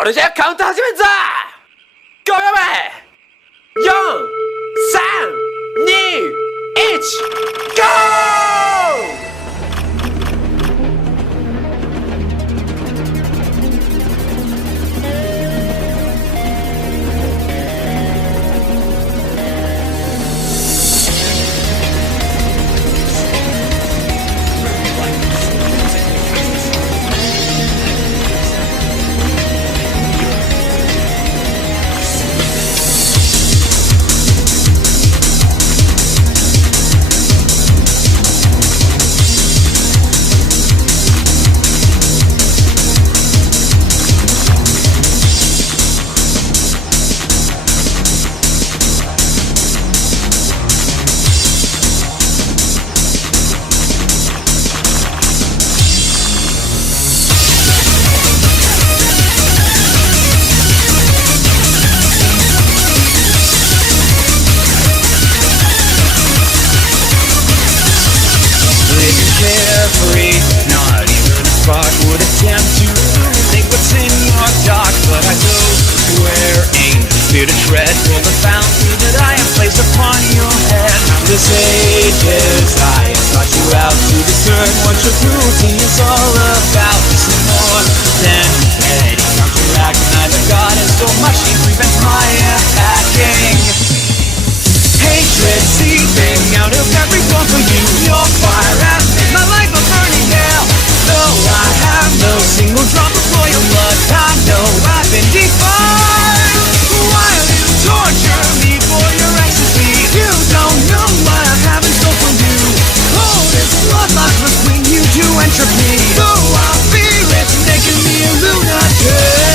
それじゃあカウント始めんぞ。5秒前、4、3、2、1、ゴー。Carefree, not even a spark would attempt to illuminate what's in your dark. But I go where angels fear to tread, for the bounty that I have placed upon your head. From this ages I have sought you out to discern what your cruelty is all about. This is more than petty counteract, neither God is so much he prevents my attacking. Hatred seeping out of every pore for you. Your fire has made my life a burning hell. Though I have no single drop of royal blood, I know I've been defined. While you torture me for your ecstasy, you don't know what I have in store for you. Oh, this bloodlust must bring you to entropy. Though I fear it's making me a lunatic.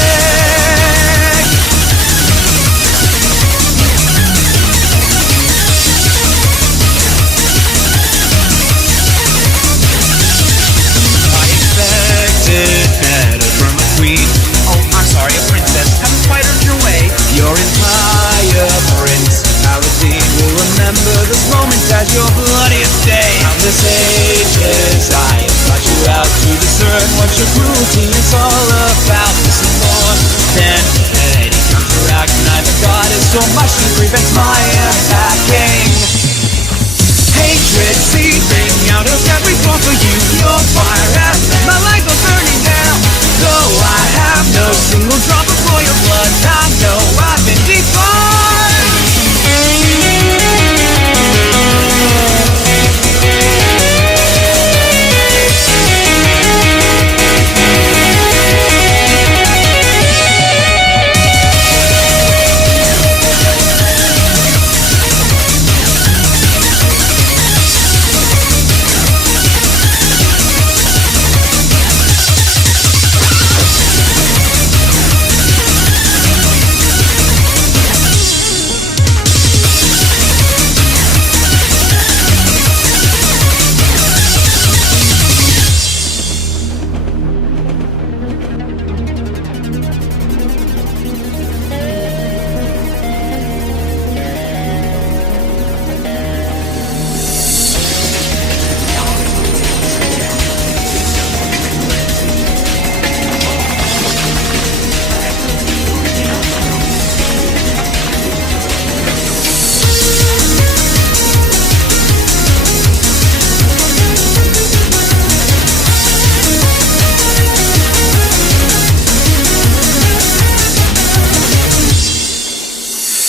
Better from a queen. Oh, I'm sorry, a princess. Haven't quite earned your way. Your entire principality will remember this moment as your bloodiest day. From this ages I have sought you out to discern what your cruelty is all about. This is more than petty counteract, neither God is so much he prevents my attacking. Hatred seeping out of every pore for you. Your fire has made my life a burning hell. Though I have no single drop of royal blood, I know I've been defined.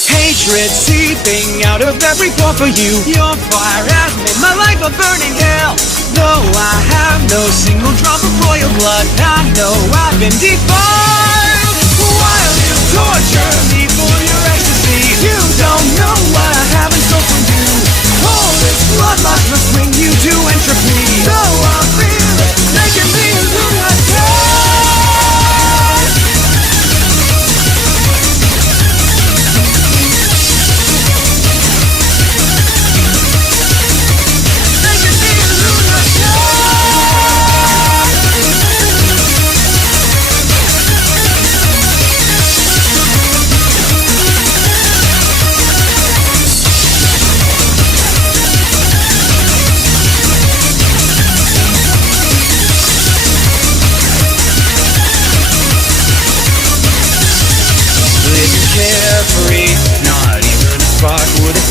Hatred seeping out of every pore for you. Your fire has made my life a burning hell. Though I have no single drop of royal blood, I know I've been defined. While you torture me for your ecstasy, you don't know what I have in store for you. All this bloodlust must bring you to entropy. Though I feel it, making me a lunatic.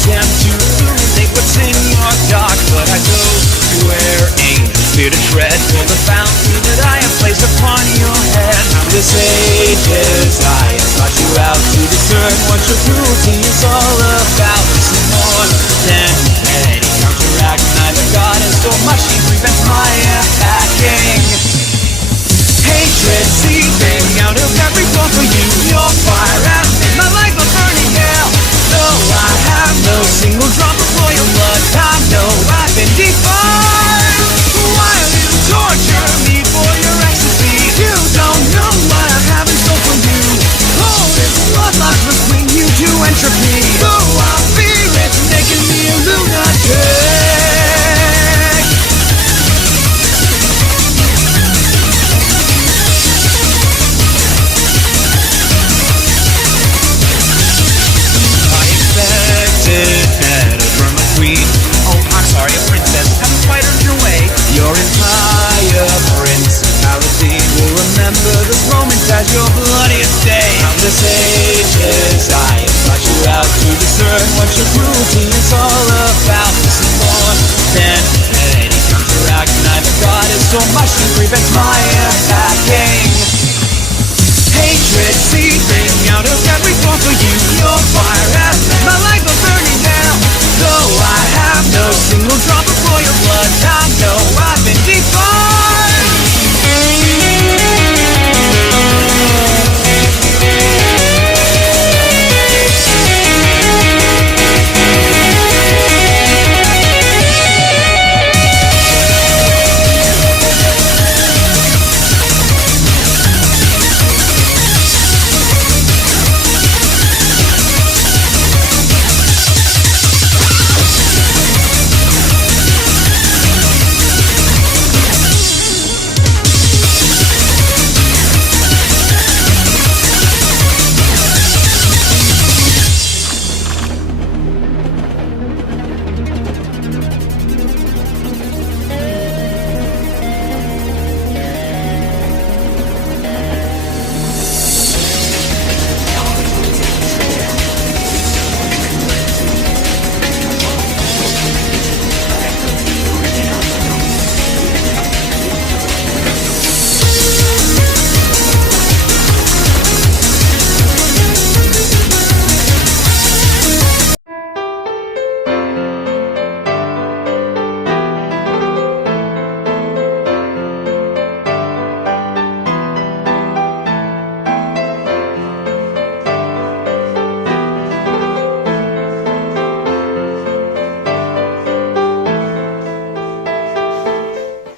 attempt to illuminate what's in your dark, but I go to where angels fear to tread, for the fountain that I have placed upon your head. From this ages I have sought you out to discern what your cruelty is all about. This is more than petty counteract, neither God is so much he prevents my attacking. Hatred seeping out of every pore for you. Your fire has made my life a burning hell. Though I have no single drop of royal blood, I know I've been defined. While you torture me for your ecstasy, you don't know what I have in store for you. Oh, this bloodlust must bring you to entropy. Though I fear it's making me a lunatic. Better from a queen. Oh, I'm sorry, a princess. Haven't quite earned your way. Your entire principality will remember this moment as your bloodiest day. From this ages I have sought you out to discern what your cruelty is all about. This is more than petty counteract, neither God is so much that prevents my attacking. Hatred seeping out of every pore for you. Your fire has made my life a burning hell. Though I have no single drop of royal blood, I know I've